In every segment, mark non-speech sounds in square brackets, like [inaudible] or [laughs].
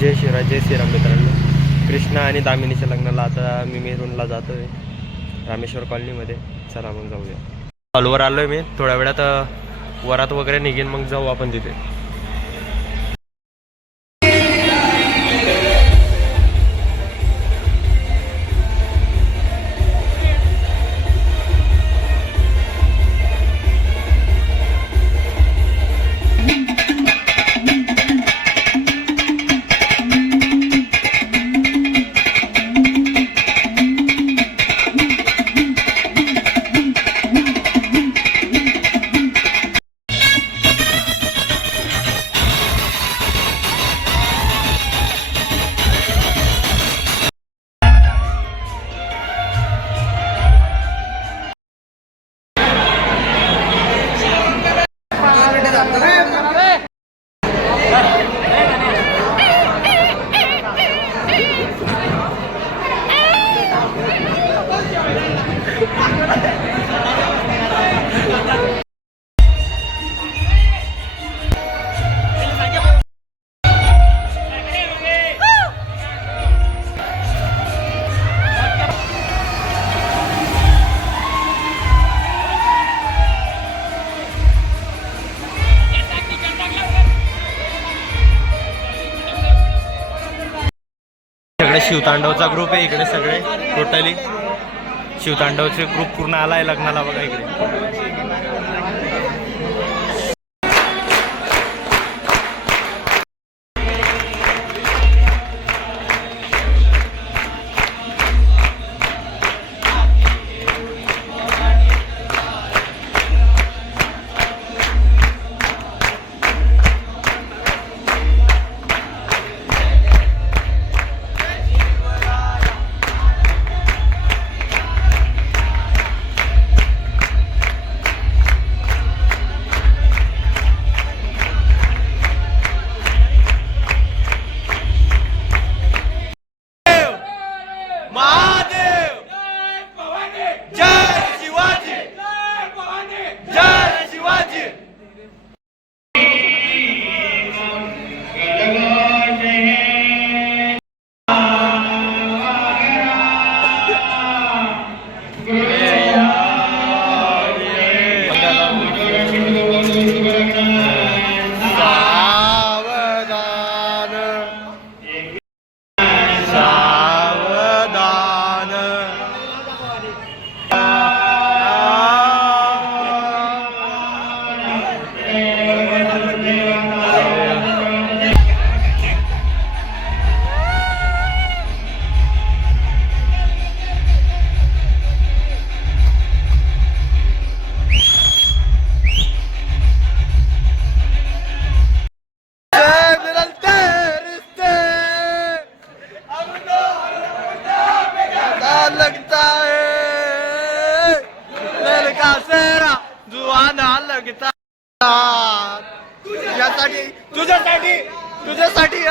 जय शिवराय जय श्रीराम मित्रांनो. कृष्णा आणि दामिनीच्या लग्नाला आता मी मेरूनला जातो आहे रामेश्वर कॉलनीमध्ये. चला मग जाऊया. हॉलवर आलो आहे मी. थोड्या वेळात वरात वगैरे निघेन मग जाऊ आपण तिथे. शिवतांडवचा ग्रुप आहे इकडे सगळे टोटली शिवतांडवचे ग्रुप पूर्ण आला आहे लग्नाला बघा इकडे.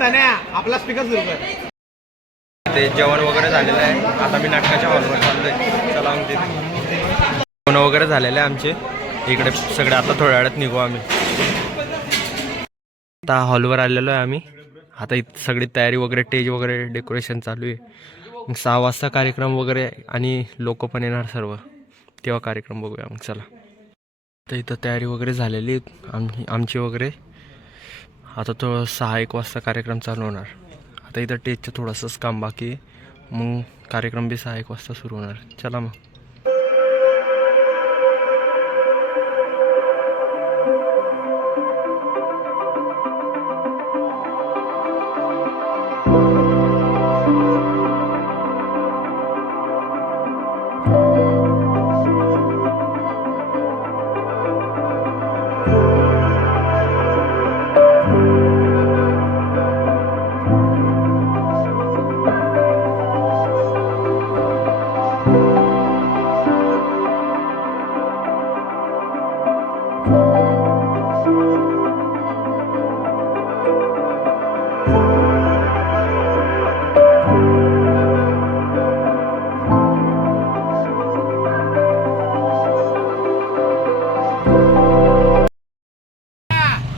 आपला स्पीकर सुरू कर ते जेवण वगैरे झालेलं आहे. आता मी नाटकाच्या हॉलवर चाललोय. चला मग तिथे. जेवण वगैरे झालेलं आहे आमचे. इकडे सगळे आता थोड्या वेळात निघू आम्ही. आता हॉलवर आलेलो आहे आम्ही. आता इथं सगळी तयारी वगैरे स्टेज वगैरे डेकोरेशन चालू आहे. मग सहा वाजता कार्यक्रम वगैरे आणि लोक पण येणार सर्व. तेव्हा कार्यक्रम बघूया मग चला. तर इथं तयारी वगैरे झालेली आहे. आमची वगैरे. आता तो सहा एक वाजता कार्यक्रम चालू होणार. आता इथं टेजचं थोडंसंच काम बाकी. मग कार्यक्रम बी सहा एक वाजता सुरू होणार. चला मग.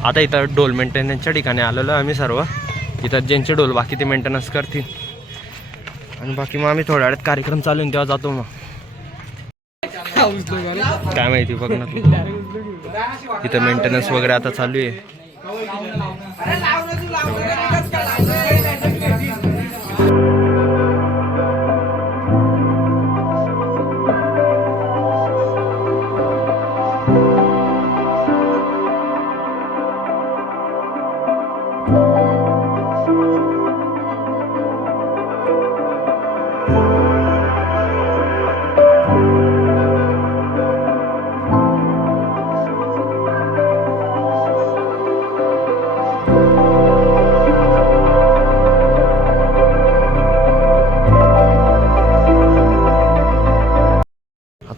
आता इथं डोल मेंटेनन्सच्या ठिकाणी आलेलो आम्ही सर्व. इथं ज्यांचे डोल बाकी ते मेंटेनन्स करतील. आणि बाकी मग आम्ही थोड्या वेळात कार्यक्रम चालू तेव्हा जातो मग. काय माहिती बघ ना तू. इथं मेंटेनन्स वगैरे आता चालू आहे.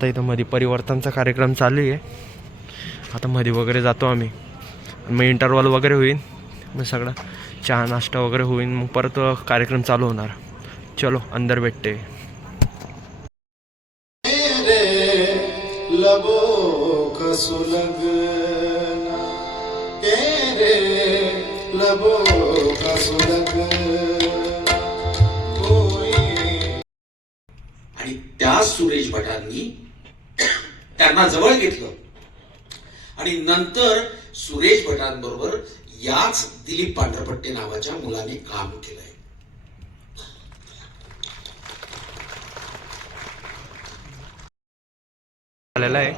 आता इथं मध्ये परिवर्तनचा कार्यक्रम चालू आहे. आता मध्ये वगैरे जातो आम्ही. मग इंटरवल वगैरे होईल. मग सगळं चहा नाश्ता वगैरे होईल. मग परत कार्यक्रम चालू होणार. चलो अंदर भेटते. आणि त्या सुरेश भटांनी त्यांना जवळ घेतलं. आणि नंतर सुरेश भटांबरोबर याच दिलीप पांढरपट्टे नावाच्या मुलाने काम केलंय. आलेला आहे.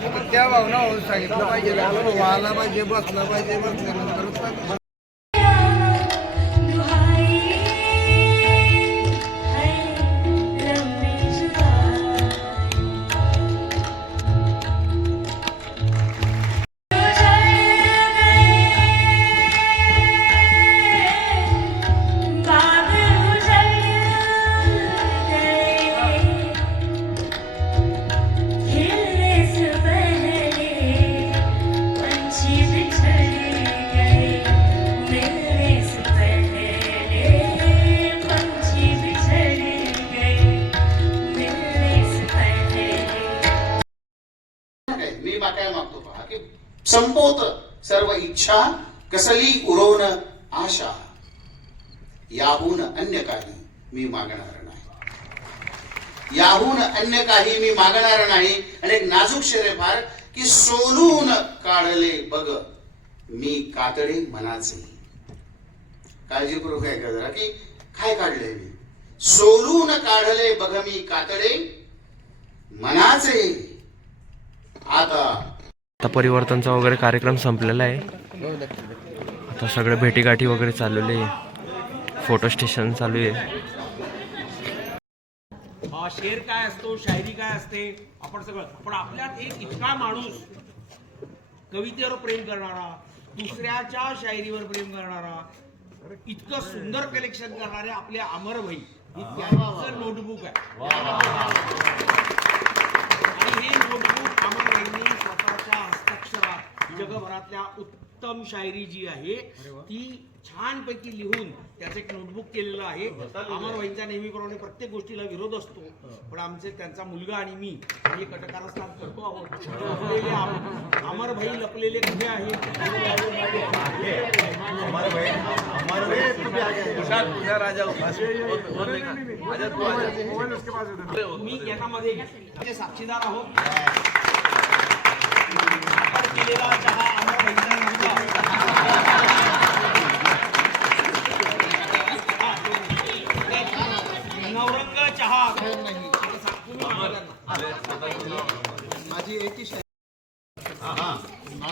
बघा त्या भावना सांगितलं पाहिजे. व्हायला पाहिजे बसलं पाहिजे. संपवत सर्व इच्छा कसली उरवण आशा याहून अन्य काही मी मागणार नाही. याहून अन्य काही मी मागणार नाही. आणि एक नाजूक शरीर फार की सोलून काढले बघ मी कातडे मनाचे. काळजीपूर्वक ऐका जरा की काय काढले मी? सोलून काढले बघ मी कातडे मनाचे. आता आता परिवर्तनचा वगैरे कार्यक्रम संपलेला आहे. आता सगळे भेटीगाठी वगैरे चाललेले आहे. फोटो स्टेशन चालू आहे. शेर काय असतो शायरी काय असते आपण सगळं. पण आपल्यात एक इतका माणूस कवितेवर प्रेम करणारा दुसऱ्याच्या शायरीवर प्रेम करणारा इतकं सुंदर कलेक्शन करणारे आपले अमर भाई. त्यांचं नोटबुक आहे. आणि हे नोटबुक अमर भाईंनी स्वतः जगभरातल्या उत्तम शायरी जी आहे ती छानपैकी लिहून त्याचं एक नोटबुक केलेलं आहे अमरभाईंच्या नेहमीप्रमाणे प्रत्येक गोष्टीला विरोध असतो पण आमचे त्यांचा मुलगा आणि मी हे कटकारस्थान करतो आहोत अमरभाई लपलेले कुठे आहेत मी याच्यामध्ये म्हणजे साक्षीदार आहोत केलेला चहा एक ही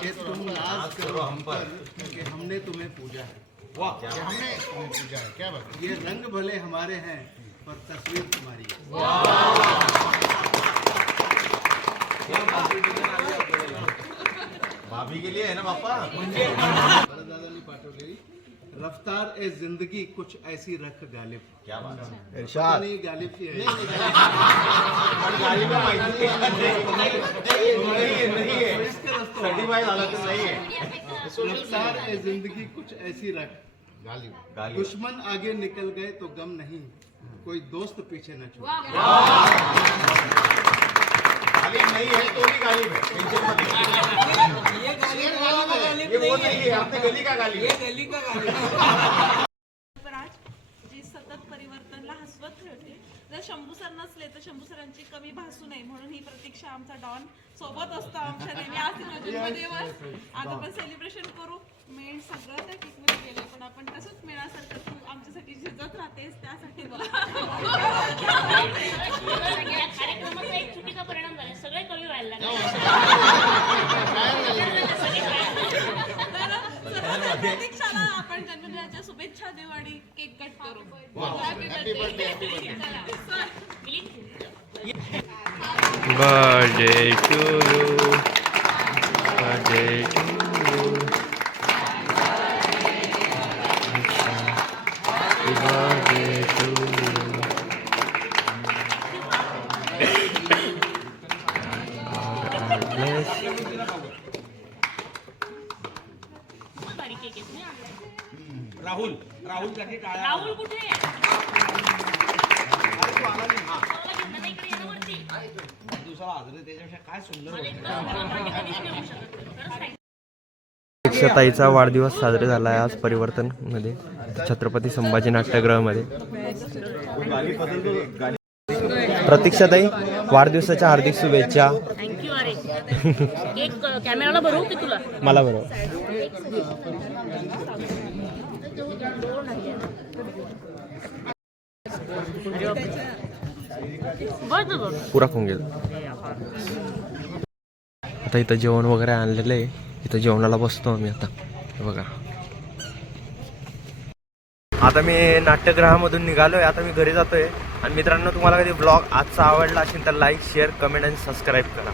कि तुम नाज करो हम पर कि हमने तुम्हें पूजा है वाह कि हमने तुम्हें पूजा है क्या बात ये रंग भले हमारे हैं पर तस्वीर तुम्हारी है। भाभी के लिए है ना पापा दादानी पाठवलेली रफ्तार ए ज़िंदगी कुछ ऐसी रख गालिब क्या बात है नहीं गालिब की है सर्टिफाईड झालं तर नाही आहे रफ्तार ए ज़िंदगी कुछ ऐसी रख गालिब दुश्मन आगे निकल गए तो गम नहीं कोई दोस्त पीछे न छोड़ गालिब नहीं है तो भी गालिब है टेंशन मत लीजिए। प्रेम नाही ये गली? का गाली? राज जी सतत परिवर्तनला हसवत ठेवते जर शंभू सर नसले तर शंभू सरांची कमी भासू नये म्हणून ही प्रतीक्षा आमचा डॉन सोबत असतो आमच्या नेहमी. आज [laughs] जन्मदिवस. आज आपण सेलिब्रेशन करू. मेन सगळं त्या केकमध्ये केलं पण आपण तसंच मेळासारखं तू आमच्यासाठी झिजत राहतेस त्यासाठी तुला सगळ्या कार्यक्रमाचा एक चुकीचा परिणाम झाला. सगळे कमी व्हायला लागले. तर आपण जन्मदिनाच्या शुभेच्छा देऊ आणि केक कट करू. हॅपी बर्थडे बर्थडे टू राहुलसाठी टाळ्या राहुल कुठे? आहे अरे तू आला नाही. हा. मला घेऊन जा इकडे ये ना वरती. दिवसाला हजर त्याच्यापेक्षा काय सुंदर मला गोष्ट इतकं घरामध्ये कधीच नाही होऊ शकत खरंच सांगते. ताईचा वाढदिवस साजरा झाला आहे आज परिवर्तनमध्ये छत्रपती संभाजी नाट्यगृहामध्ये. प्रतीक्षाताई वाढदिवसाच्या हार्दिक शुभेच्छा. थँक्यू अरे केक कॅमेराला भरू की तुला? मला बरोबर बस बघ पुरा खाऊन गेला आता इथं जेवण वगैरे आणलेलं आहे. इथं जेवणाला बसतो आम्ही आता. बघा. आता मी नाट्यगृहामधून निघालोय. आता मी घरी जातोय. आणि मित्रांनो तुम्हाला कधी ब्लॉग आजचा आवडला असेल तर लाईक शेअर कमेंट आणि सबस्क्राईब करा.